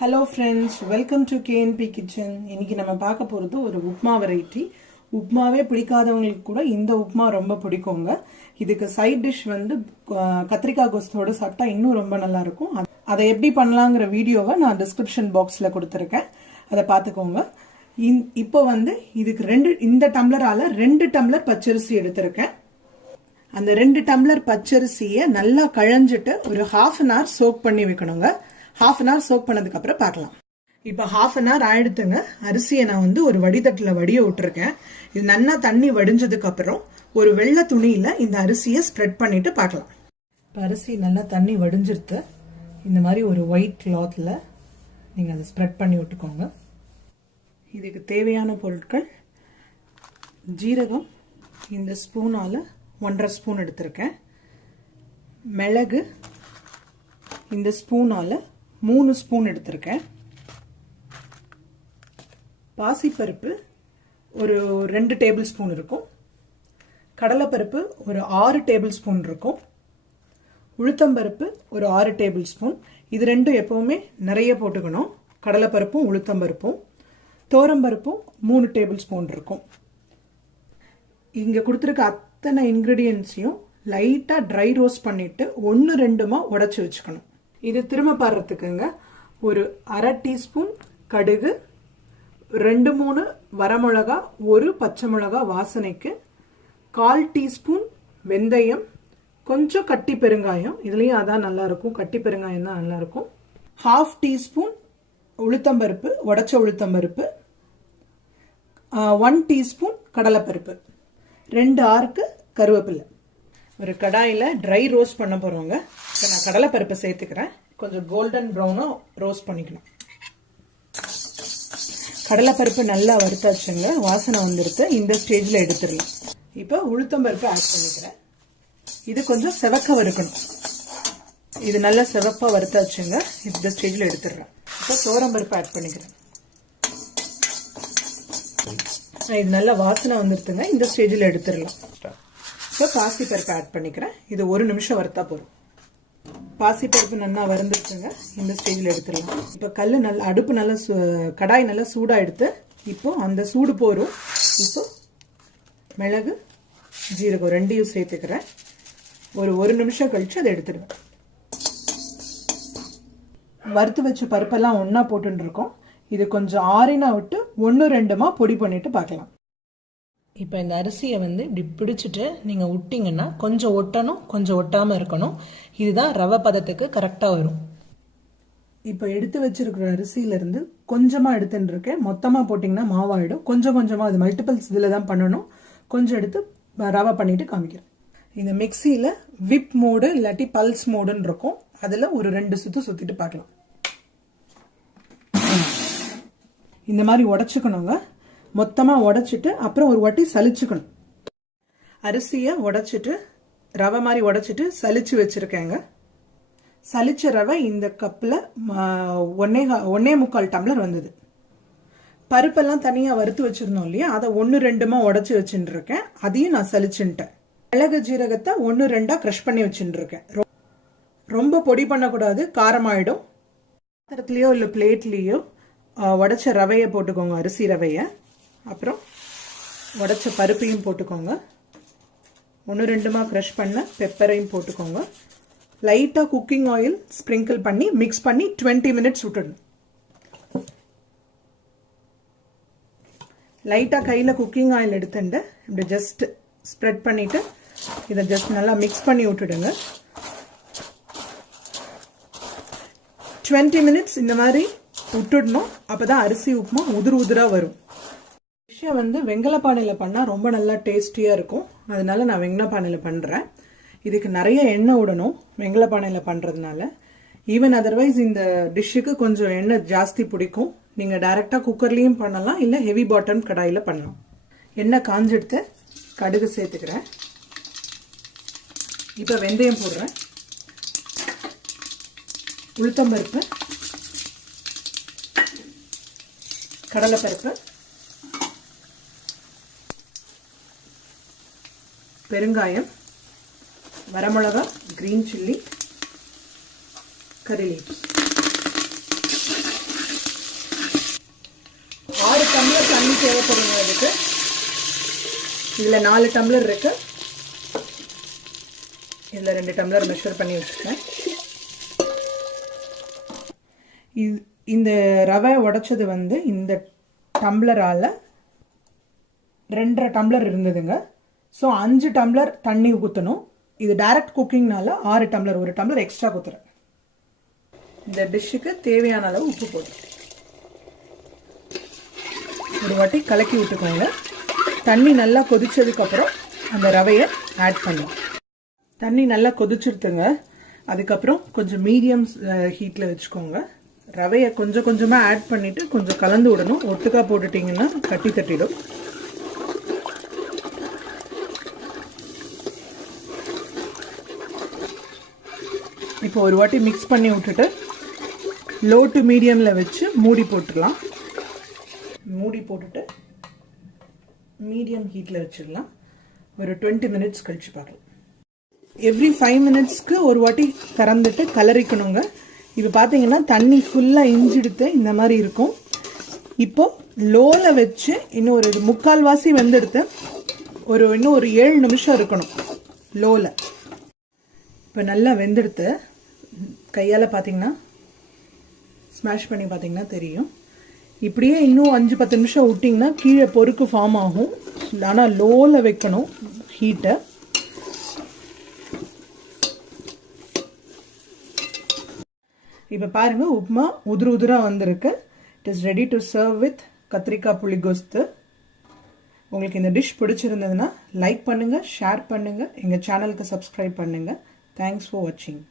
Hello friends, welcome to KNP Kitchen. இன்னைக்கு நம்ம பார்க்க போறது ஒரு உப்மா வெரைட்டி. உப்மாவே பிடிக்காதவங்களுக்கு கூட இந்த உப்மா ரொம்ப பிடிக்குங்க. இதுக்கு சைடு டிஷ் வந்து கத்திரிக்காய் கோஸ்தோட சாப்பிட்டா இன்னும் ரொம்ப நல்லா இருக்கும். அதை எப்படி பண்ணலாம்ங்கற வீடியோவை நான் டிஸ்கிரிப்ஷன் பாக்ஸ்ல கொடுத்திருக்கேன். அதை பார்த்துக்கோங்க. இப்போ வந்து இதுக்கு இந்த டம்ளரால 2 டம்ளர் பச்சரிசி எடுத்திருக்கேன். அந்த 2 டம்ளர் பச்சரிசியை நல்லா கழஞ்சிட்டு ஒரு 1/2 an hour சோக் பண்ணி வைக்கணுங்க. 1/2 an hour சோக் பண்ணதுக்கு அப்புறம் பார்க்கலாம். இப்போ 1/2 an hour ஆயிடுத்துங்க. அரிசியை நான் வந்து ஒரு வடிதட்டுல வடிய விட்டுருக்கேன். இது நல்லா தண்ணி வடிஞ்சதுக்கு அப்புறம் ஒரு வெள்ளை துணியில இந்த அரிசியை ஸ்ப்ரெட் பண்ணிட்டு பார்க்கலாம். இப்போ அரிசி நல்லா தண்ணி வடிஞ்சிருத்து. இந்த மாதிரி ஒரு ஒயிட் கிளாத்ல நீங்க அதை ஸ்ப்ரெட் பண்ணி விட்டுக்கோங்க. இதுக்கு தேவையான பொருட்கள் ஜீரகம் இந்த ஸ்பூனால 1.5 ஸ்பூன் எடுத்திருக்கேன். மிளகு இந்த ஸ்பூனால 3 ஸ்பூன் எடுத்திருக்கேன். பாசிப்பருப்பு ஒரு 2 டேபிள் ஸ்பூன் இருக்கும். கடலைப்பருப்பு ஒரு 6 டேபிள் ஸ்பூன் இருக்கும். உளுத்தம்பருப்பு ஒரு 6 டேபிள் ஸ்பூன். இது ரெண்டும் எப்பவுமே நிறைய போட்டுக்கணும். கடலைப்பருப்பும் உளுத்தம்பருப்பும். தோரம்பருப்பும் 3 டேபிள் ஸ்பூன் இருக்கும். இங்க கொடுத்துருக்க அத்தனை இன்கிரீடியன்ஸையும் லைட்டா ட்ரை ரோஸ்ட் பண்ணிட்டு 1-2 உடைச்சு வச்சுக்கணும். இது திரும்ப பாடுறதுக்குங்க ஒரு 1/2 டீஸ்பூன் கடுகு, 2-3 வரமிளகா, 1 பச்சை மிளகா வாசனைக்கு, 1/4 டீஸ்பூன் வெந்தயம், கொஞ்சம் கட்டி பெருங்காயம், இதுலயும் அதான் நல்லா இருக்கும், கட்டி பெருங்காயம் தான் நல்லா இருக்கும், 1/2 டீஸ்பூன் உளுத்தம்பருப்பு, உடைச்ச உளுத்தம்பருப்பு, 1 டீஸ்பூன் கடலைப்பருப்பு, 2 ஆறுக்கு கருவேப்பிலை. ஒரு கடாயில ட்ரை ரோஸ்ட் பண்ண போறோங்க. இப்போ நான் கடலைப்பருப்பை சேர்த்துக்கிறேன். கொஞ்சம் கோல்டன் ப்ரௌனா ரோஸ்ட் பண்ணிக்கணும். கடலைப்பருப்பு நல்லா வறுத்தாச்சுங்க, வாசனை வந்துருது. இந்த ஸ்டேஜ்ல எடுத்துடலாம். இப்போ உளுத்தம்பருப்பு ஆட் பண்ணிக்கிறேன். இது கொஞ்சம் செவக்க வறுக்கணும். இது நல்லா செவப்பா வறுத்தாச்சுங்க. இந்த ஸ்டேஜ்ல எடுத்துடுறேன். இப்போ தோரம்பருப்பு ஆட் பண்ணிக்கிறேன். இது நல்லா வாசனை வந்துருதுங்க. இந்த ஸ்டேஜ்ல எடுத்துடலாம். இப்போ பாசிப்பருப்பு ஆட் பண்ணிக்கிறேன். இது 1 நிமிஷம் வறுத்தா போதும். பாசிப்பருப்பு நல்லா வறுந்துருச்சுங்க. இந்த ஸ்டேஜ்ல எடுத்துடலாம். இப்போ அடுப்பு நல்லா கடாய் நல்லா சூடா எடுத்து இப்போ அந்த சூடு போரும். இப்போ மிளகு ஜீரகம் 2யும் சேர்த்துக்கிறேன். ஒரு 1 நிமிஷம் கழிச்சு அதை எடுத்துடுவேன். வறுத்து வச்ச பருப்பெல்லாம் ஒன்னா போட்டு இருக்கோம். இது கொஞ்சம் ஆறினா விட்டு 1-2 பொடி பண்ணிட்டு பார்க்கலாம். இப்போ இந்த அரிசியை வந்து இப்படி பிடிச்சிட்டு நீங்கள் விட்டிங்கன்னா கொஞ்சம் ஒட்டணும், கொஞ்சம் ஒட்டாமல் இருக்கணும். இதுதான் ரவை பதத்துக்கு கரெக்டாக வரும். இப்போ எடுத்து வச்சிருக்கிற அரிசியிலேருந்து கொஞ்சமாக எடுத்துட்டு இருக்கேன். மொத்தமாக போட்டிங்கன்னா மாவாயிடும். கொஞ்சம் கொஞ்சமாக அது மல்டிபிள்ஸ் இதில் தான் பண்ணணும். கொஞ்சம் எடுத்து ரவை பண்ணிட்டு காமிக்கிறேன். இந்த மிக்சியில் விப் மோடு இல்லாட்டி பல்ஸ் மோடுன்னு இருக்கும். அதில் ஒரு 2 சுற்று சுற்றிட்டு பார்க்கலாம். இந்த மாதிரி உடச்சிக்கணுங்க. மொத்தமாக உடைச்சிட்டு அப்புறம் ஒரு வாட்டி சலிச்சுக்கணும். அரிசியை உடைச்சிட்டு ரவை மாதிரி உடைச்சிட்டு சலிச்சு வச்சிருக்கேங்க. சலிச்ச ரவை இந்த கப்பில் 1.25 டம்ளர் வந்தது. பருப்பெல்லாம் தனியாக வறுத்து வச்சிருந்தோம் இல்லையா, அதை 1-2 உடைச்சு வச்சுட்டு இருக்கேன். அதையும் நான் சலிச்சுட்டேன். மிளகு ஜீரகத்தை 1-2 கிரஷ் பண்ணி வச்சுட்டு இருக்கேன். ரொம்ப பொடி பண்ணக்கூடாது, காரமாயிடும். பாத்திரத்துலயோ இல்லை பிளேட்லேயோ உடைச்ச ரவையை போட்டுக்கோங்க, அரிசி ரவையை. அப்புறம் உடைச்ச பருப்பையும் போட்டுக்கோங்க. 1-2 க்ரஷ் பண்ண பெப்பரையும் போட்டுக்கோங்க. லைட்டாக குக்கிங் ஆயில் ஸ்ப்ரிங்கிள் பண்ணி மிக்ஸ் பண்ணி 20 மினிட்ஸ் விட்டுடணும். லைட்டாக கையில் குக்கிங் ஆயில் எடுத்துட்டு இப்படி ஜஸ்ட் ஸ்ப்ரெட் பண்ணிட்டு இதை ஜஸ்ட் நல்லா மிக்ஸ் பண்ணி விட்டுடுங்க. 20 மினிட்ஸ் இந்த மாதிரி விட்டுடணும். அப்பதான் அரிசி உப்புமா உதிரா வரும். விஷயம் வந்து வெங்கலப்பானையில பண்ணா ரொம்ப நல்லா டேஸ்டியா இருக்கும். அதனால நான் வெங்கலப்பானையில பண்றேன். இதுக்கு நிறைய எண்ணெய் விடணும் வெங்கலப்பானையில பண்றதுனால. ஈவன் அதர்வைஸ் இந்த டிஷ்ஷுக்கு கொஞ்சம் எண்ணெய் ஜாஸ்தி பிடிக்கும். நீங்க டைரக்டா குக்கர்லயும் பண்ணலாம், இல்ல ஹெவி பாட்டம் கடாயில பண்ணலாம். எண்ணெய் காஞ்செடுத்து கடுகு சேர்த்துக்கிறேன். இப்ப வெந்தயம் போடுறேன். உளுத்தம்பருப்பு, கடலைப்பருப்பு, பெருங்காயம், வரமிளகா, green chilli, curry leaves. Tumbler தண்ணி தேவைப்படுங்க அதுக்கு. இதில் 4 டம்ளர் இருக்கு. இதில் 2 டம்ளர் மெஷர் பண்ணி வச்சுருக்கேன். இந்த ரவை உடைச்சது வந்து இந்த டம்ளரால் 2.5 டம்ளர் இருந்ததுங்க. ஸோ 5 டம்ளர் தண்ணி ஊற்றணும். இது டைரக்ட் குக்கிங்னால 6 டம்ளர், 1 டம்ளர் எக்ஸ்ட்ரா ஊற்றுறேன். இந்த டிஷ்ஷுக்கு தேவையான அளவு உப்பு போடுறேன். ஒரு வாட்டி கலக்கி விட்டுக்கோங்க. தண்ணி நல்லா கொதிச்சதுக்கப்புறம் அந்த ரவையை ஆட் பண்ணலாம். தண்ணி நல்லா கொதிச்சுடுத்துங்க. அதுக்கப்புறம் கொஞ்சம் மீடியம் ஹீட்டில் வச்சுக்கோங்க. ரவையை கொஞ்சம் கொஞ்சமாக ஆட் பண்ணிவிட்டு கொஞ்சம் கலந்து விடணும். ஒட்டுக்கா போட்டுட்டிங்கன்னா கட்டி தட்டிடும். இப்போ ஒரு வாட்டி மிக்ஸ் பண்ணி விட்டுட்டு லோ டு மீடியமில் வச்சு மூடி போட்டுடலாம். மூடி போட்டுட்டு மீடியம் ஹீட்டில் வச்சிடலாம். ஒரு 20 மினிட்ஸ் கழிச்சு பார்க்கலாம். எவ்ரி 5 மினிட்ஸ்க்கு ஒரு வாட்டி திறந்துட்டு கலரிக்கணுங்க. இப்போ பார்த்தீங்கன்னா தண்ணி ஃபுல்லாக இஞ்சிடுத்து இந்த மாதிரி இருக்கும். இப்போ லோவில் வச்சு இன்னும் ஒரு 3/4 வாசி வெந்தெடுத்து இன்னும் ஒரு 7 நிமிஷம் இருக்கணும் லோவில். இப்போ நல்லா வெந்தெடுத்து கையால் பார்த்தீங்கன்னா ஸ்மாஷ் பண்ணி பார்த்தீங்கன்னா தெரியும். இப்படியே இன்னும் 5-10 நிமிஷம் விட்டிங்கன்னா கீழே பொறுக்கு ஃபார்ம் ஆகும். ஆனால் லோவில் வைக்கணும் ஹீட்டை. இப்போ பாருங்கள், உப்மா உதிராக வந்திருக்கு. It is ready to serve with கத்திரிக்காய் புளிகோஸ்து. உங்களுக்கு இந்த டிஷ் பிடிச்சிருந்ததுன்னா லைக் பண்ணுங்கள், ஷேர் பண்ணுங்கள், எங்கள் சேனலுக்கு சப்ஸ்கிரைப் பண்ணுங்கள். தேங்க்ஸ் ஃபார் வாட்சிங்.